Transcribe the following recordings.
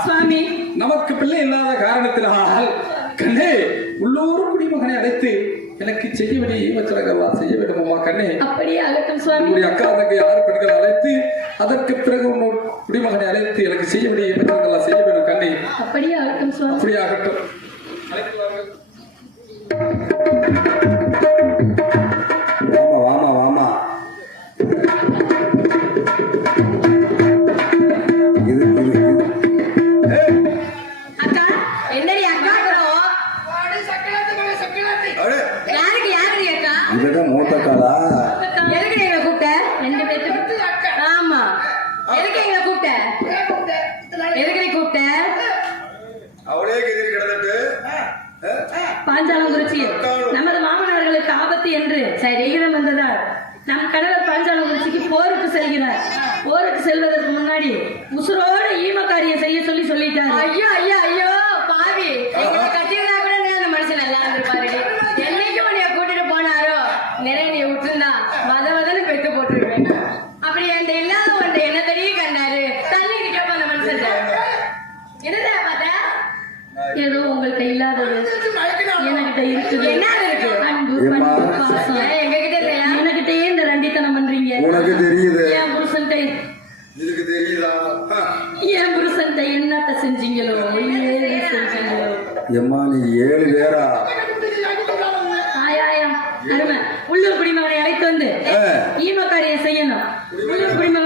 சுவாமி. நமக்கு பிள்ளை இல்லாத காரணத்தினால் கண்ணே உள்ளூர் குடிமகனை அழைத்து எனக்கு செய்ய வேண்டிய ஈமச்சடங்கெல்லாம் செய்ய வேண்டுமா கண்ணே. அப்படியே ஆகட்டும் சுவாமி. அக்கா தங்கை ஆறு பெண்களை அழைத்து அதற்கு பிறகு உன்னோட குடிமகனை அழைத்து எனக்கு செய்ய வேண்டிய ஈமச்சடங்கெல்லாம் செய்ய வேண்டும் கண்ணே. அப்படியே ஆகட்டும் சுவாமி. அப்படியாகட்டும் அழைத்து இதுதான் மூத்த காலா. எதுக்கு எங்களை கூப்பிட்ட? ரெண்டு பேர்த்துக்கு ஆமா. எதுக்கு எங்களை கூப்பிட்ட? எதுக்கு நீ கூப்பிட்ட? அவளே கெதிரி கிடந்துட்டு பாஞ்சாலங்குறிச்சி நமது மாமனார்களுக்கு ஆபத்து என்று சரீரம் வந்ததால் நம் கணவர் பாஞ்சாலங்குறிச்சிக்கு போருக்கு செல்கிறார். போருக்கு செல்வதற்கு முன்னாடி உசுரோட ஈமக்காரியம் செய்ய சொல்லி சொல்லிட்டாரு. ஐயோ ஐயோ ஐயோ. என்னதா பார்த்த? ஏதோ உங்கள்கிட்ட இல்லாதது என்கிட்ட இருக்குது. என்ன இருக்கு? அன்பு? பண்பு பாசம். ஏன் எங்ககிட்ட இல்லையா? எனக்கிட்டே இந்த ரெண்டித்தனம் பண்றீங்க? உனக்கு தெரியுது. என் புருஷன்ட்ட இதுக்கு தெரியுதா. என் புருஷன்ட்ட என்னத்த செஞ்சீங்களோ? ஏது செஞ்சீங்களோ? எம்மா நீ ஏழு பேரா? ஆயாயம் அருமை. உள்ளூர் குடிமகனை அழைத்து வந்து ஆ. ஈமக்காரியம் செய்யணும். உள்ளூர் குடிமகனை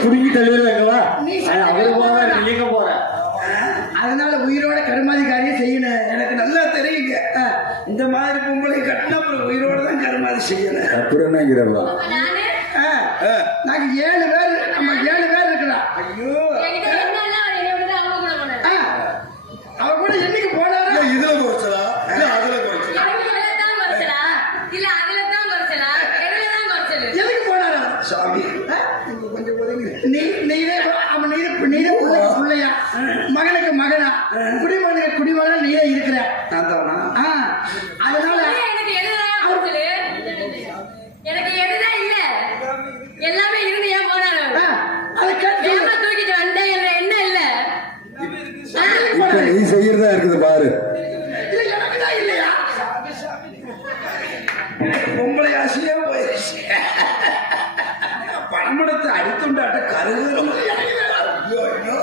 புடுங்கி தள்ளிடுவாங்களா நீ அவரு போற நீங்க போற. அதனால உயிரோட கருமாதிகாரியை செய்யணும். எனக்கு நல்லா தெரியுங்க. இந்த மாதிரி பொம்பளை கட்டினா அப்புறம் உயிரோட தான் கருமாதி செய்யணும். அப்புறம் என்னங்கிறவா? நானு? ஆ, நாங்க ஏழு பேர் நம்ம ஏழு பேர் இருக்கிறோம் ஐயோ என்கிட்ட என்ன எல்லாம் அவர் என்னை விட்டுட்டு அவங்க கூட போனாரு ஆ, அவ கூட என்னைக்கு போனாரா இதுல குறைச்சலா இல்ல அதுல குறைச்சலா இதுல தான் குறைச்சலா இல்ல அதுல தான் குறைச்சலா எதுல தான் குறைச்சல் எதுக்கு போனாரா சாமி நீங்க கொஞ்சம் ஒதுங்க. நீ நீரே அவன் நீரே நீரே பிள்ளைக்கு பிள்ளையா மகனுக்கு மகனா குடிமகனுக்கு குடிமகனா நீரே இருக்கிற ஆ, அதனால எனக்கு எதுதான் குறைச்சல் எனக்கு எதுதான் இல்ல எல்லாமே இருந்து ஏன் போனாரு ஆ, அதை கேட்டு ஏமா தூக்கிட்டு வந்தேன் இதுல என்ன இல்ல ஆ, இப்ப நீ செய்யறதா இருக்குது பாரு இது எனக்கு தான் இல்லையா பொம்பளை ஆசையே போயிடுச்சு. பணமடத்தை அடித்துண்டாட்ட ஐயோ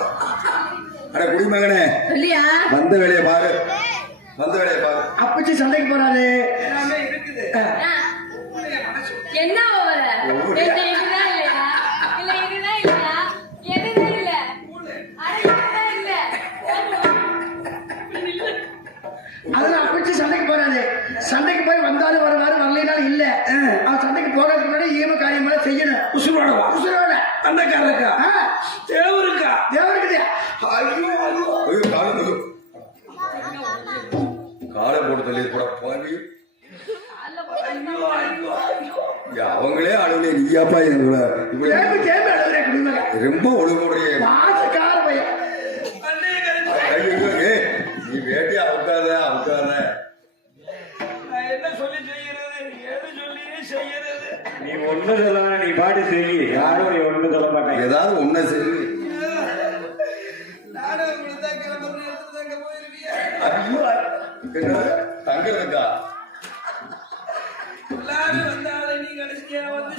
அட குடிமகனே சொல்லியா? வந்த வேலையை பாரு. வந்த வேலையை பாரு. அப்பச்சி சண்டைக்கு போறாரு. என்ன ஐயோ காலை ஐயோ காலை போட்டு தள்ளி கூட போய் அவங்களே அழுவலே நீயாப்பா குடிமகன் ரொம்ப ஒழுங்குடைய.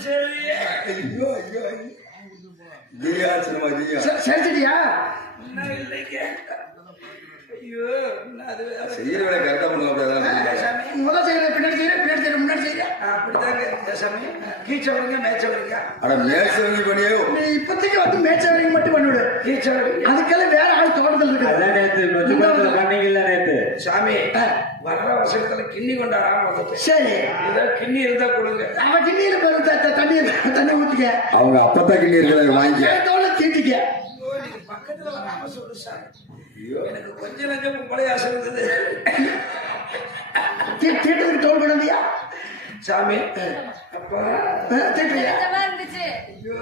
சேருவியே ஐயோ ஐயோ ஐயோ சினிமா சரிச்சிட்டியா இல்லைங்க ஐயோ செய்யற வேலை கரெக்டா பண்ணுவோம் அப்படியே சாமி, முத செய்யற பின்னாடி செய்யற பின்னாடி செய்யற முன்னாடி செய்யற அப்படிதாங்க சாமி கீச்ச வரீங்க மேய்ச்ச வரீங்க அட மேற்சவங்கி பண்ணியே நீ இப்போதைக்கு வந்து மேய்ச்ச வரீங்க மட்டும் பண்ணிவிடு. கீச்ச வரீங்க அதுக்கெல்லாம் வேற ஆள் தோட்டத்தில் அதான் நேத்து இருக்கு பண்ணீங்கல்ல நேத்து. சாமி வர்ற வருஷத்துல கிண்ணி வந்துட்டு சரி. ஏதோ கிண்ணி இருந்தா கொடுங்க. அவன் கிண்ணியில போய் தண்ணி தண்ணி ஊத்திக்க. அவங்க அப்பத்தான் கிண்ணி இருக்கிறத வாங்கிக்க. தீட்டிக்க. பக்கத்துல வராம சொல்லு சார். எனக்கு கொஞ்ச நஞ்சம் உங்களை ஆசை இருந்தது தீட்டதுக்கு தோல் பண்ணதியா சாமி அப்பா இருந்துச்சு. ஐயோ.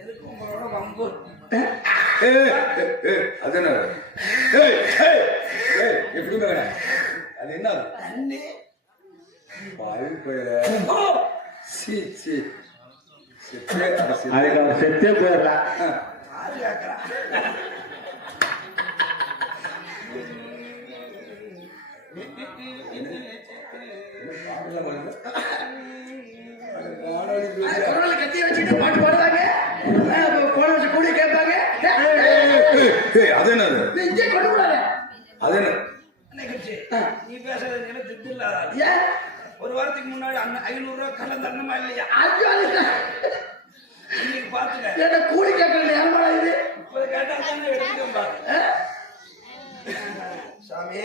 எதுக்கு உங்களோட வம்பு? அது என்ன? எப்படி? அது என்ன? அது? தண்ணி. பாவி பயலே. சீ, சீ. செத்தே, அட செத்தே. அதுக்கு அவன் செத்தே போயிடலாம் ஆ, குரல்ல கத்திய வச்சுட்டு பாட்டு பாடுவாங்க. போன வச்சு கூடி கேட்பாங்க. அது என்னது? நீ இங்கே கொண்டு போடாத. அது என்ன? நீ பேசுறது எனக்கு திட்டு இல்லாத ஒரு வாரத்துக்கு முன்னாடி அண்ணன் ஐநூறு ரூபாய் கடன் தரணுமா இல்லையா? இன்னைக்கு பாத்துக்க. என்ன கூலி கேட்கல ஏமா இது? இப்ப கேட்டா தானே எடுத்துக்க பாரு சாமி.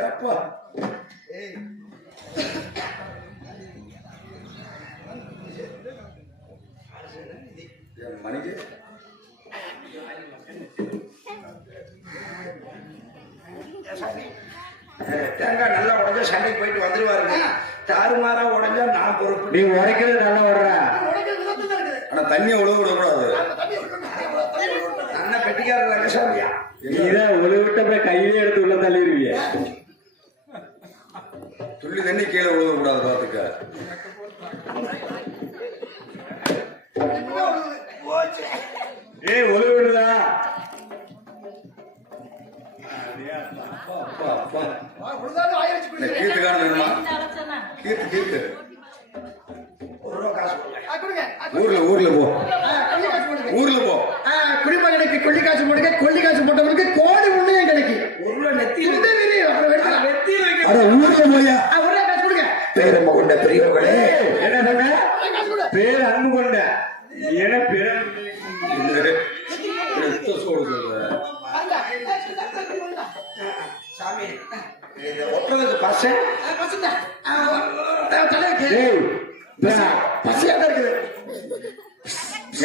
அப்பா மணிக்கு தேங்காய் நல்லா உடஞ்ச சண்டைக்கு போயிட்டு வந்துருவாருங்க தாறுமாறா உடஞ்சா நான் பொறுப்பு. நீ உரைக்கிறது நல்லா விடுற ஆனா தண்ணியை ஒழுங்கு விடக்கூடாது. அண்ணன் பெட்டிக்காரர் ரங்கசாமியா நீதான் ஒளி விட்ட போய் கையிலே எடுத்து உள்ள தள்ளிடுவிய. துள்ளி தண்ணி கீழே விழுகக்கூடாது பாத்துக்க போச்சு ஏய் ஒளி விடுதா? கீர்த்து காரணம் get, get there. இருக்குது.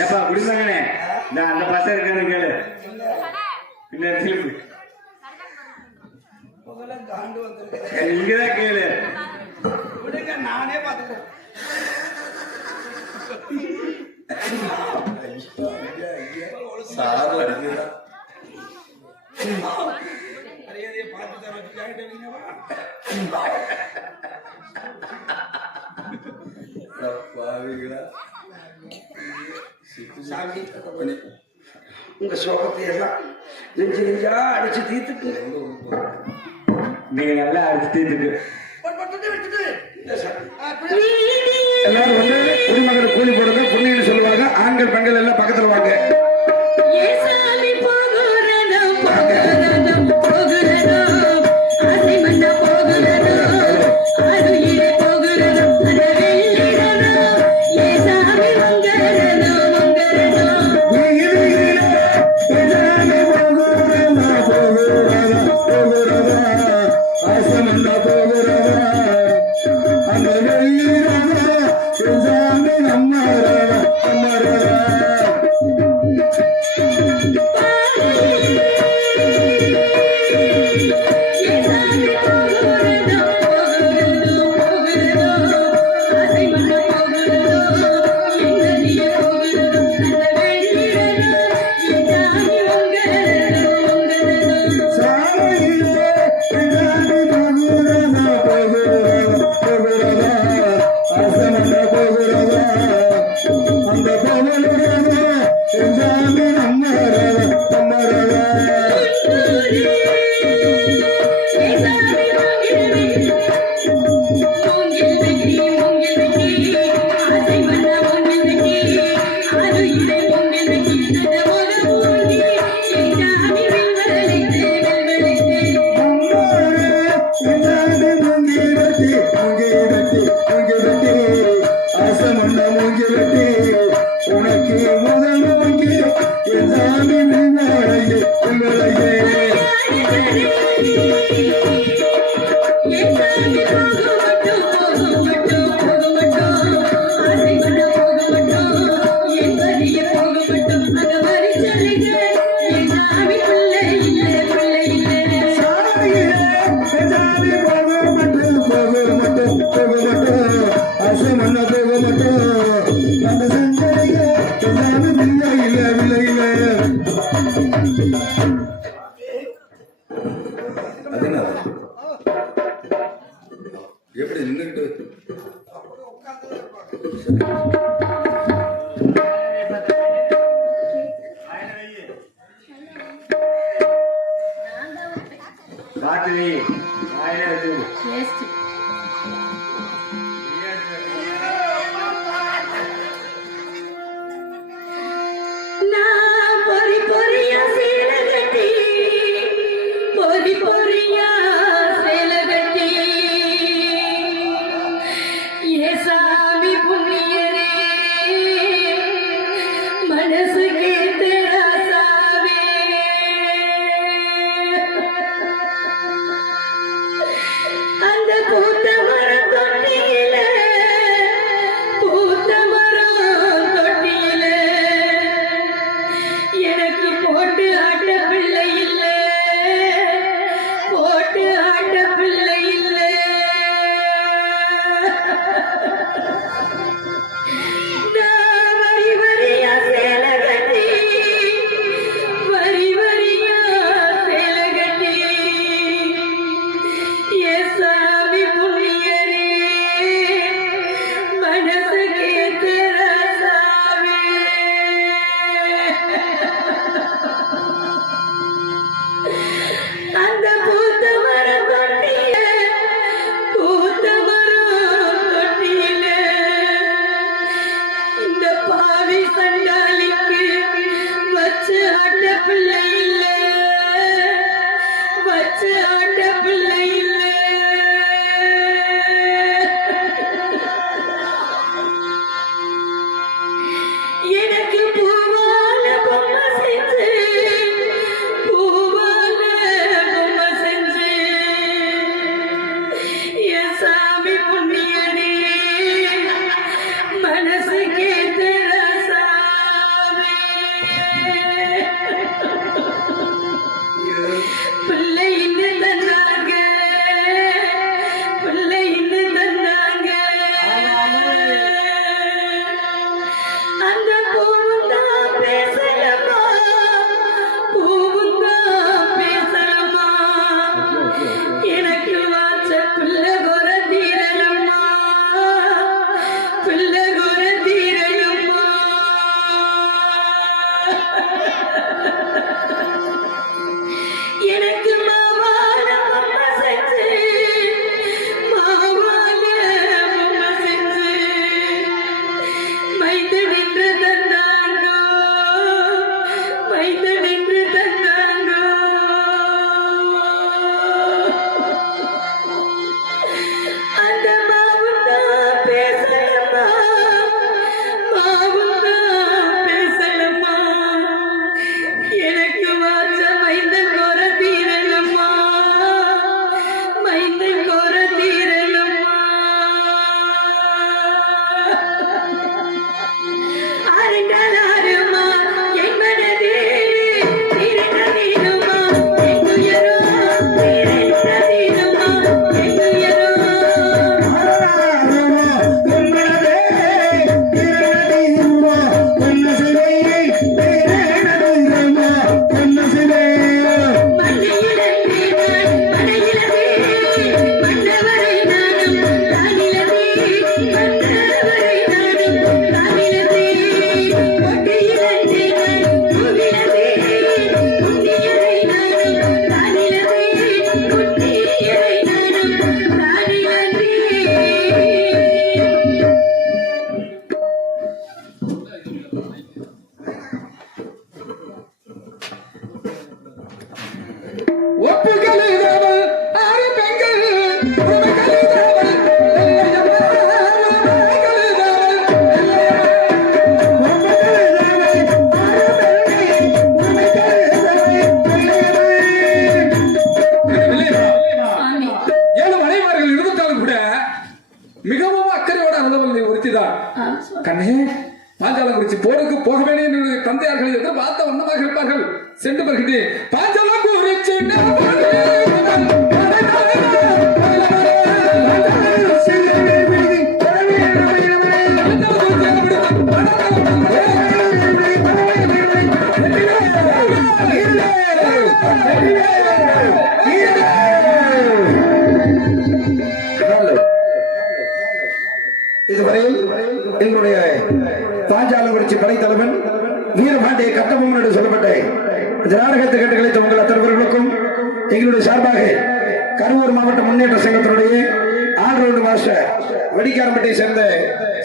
ஏப்பா குடிமகனே நான் அந்த பசங்க இருக்கான்னு கேளு. பின்ன வந்திருக்கு இங்கதான் கேளு. விடுங்க நானே பார்த்துக்கிறேன். சாரில் அடிக்கிறா மரியாதையை பார்த்து தர சாமி உங்க சோகத்தை எல்லாம் நெஞ்சு நெஞ்சா அடிச்சு தீர்த்துட்டு. நீங்க நல்லா அடிச்சு தீர்த்துட்டு. எல்லாரும் வந்து குடிமகன் கூலி போடுங்க புண்ணியன்னு சொல்லுவாங்க ஆண்கள் பெண்கள் எல்லாம் பக்கத்துல வாங்க.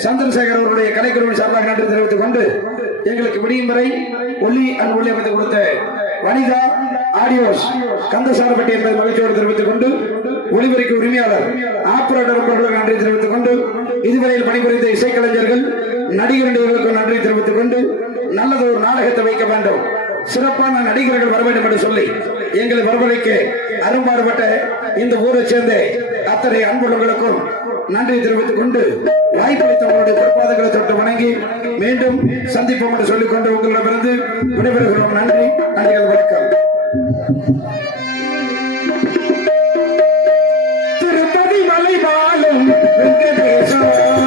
சந்திரசேகர் அவருடைய கலைக்குழுவின் சார்பாக நன்றி தெரிவித்துக் கொண்டு எங்களுக்கு விடியும் வரை ஒலி அண்ட் ஒளி அமைத்து கொடுத்த வனிதா ஆடியோஸ் கந்தசாரப்பட்டி என்பதை மகிழ்ச்சியோடு தெரிவித்துக் கொண்டு ஒளிபரிக்கு உரிமையாளர் ஆப்பரேட்டர் அவர்களுக்கு நன்றி தெரிவித்துக் கொண்டு இதுவரையில் பணிபுரிந்த இசைக்கலைஞர்கள் நடிகர்களுக்கு நன்றி தெரிவித்துக் கொண்டு நல்லது ஒரு நாடகத்தை வைக்க வேண்டும். சிறப்பான நடிகர்கள் வர வேண்டும் என்று சொல்லி எங்களை வரவழைக்க அரும்பாடுபட்ட இந்த ஊரை சேர்ந்த அத்தனை அன்புள்ளவர்களுக்கும் நன்றி தெரிவித்துக் கொண்டு வாய்ப்பளித்தவர்களுடைய பொறுப்பாதங்களை தொட்டு வணங்கி மீண்டும் சந்திப்போம் என்று சொல்லிக்கொண்டு உங்களிடமிருந்து விடைபெறுகிறோம். நன்றி. நன்றிகள் வணக்கம். திருப்பதி மலை வாழும் வெங்கடேசா.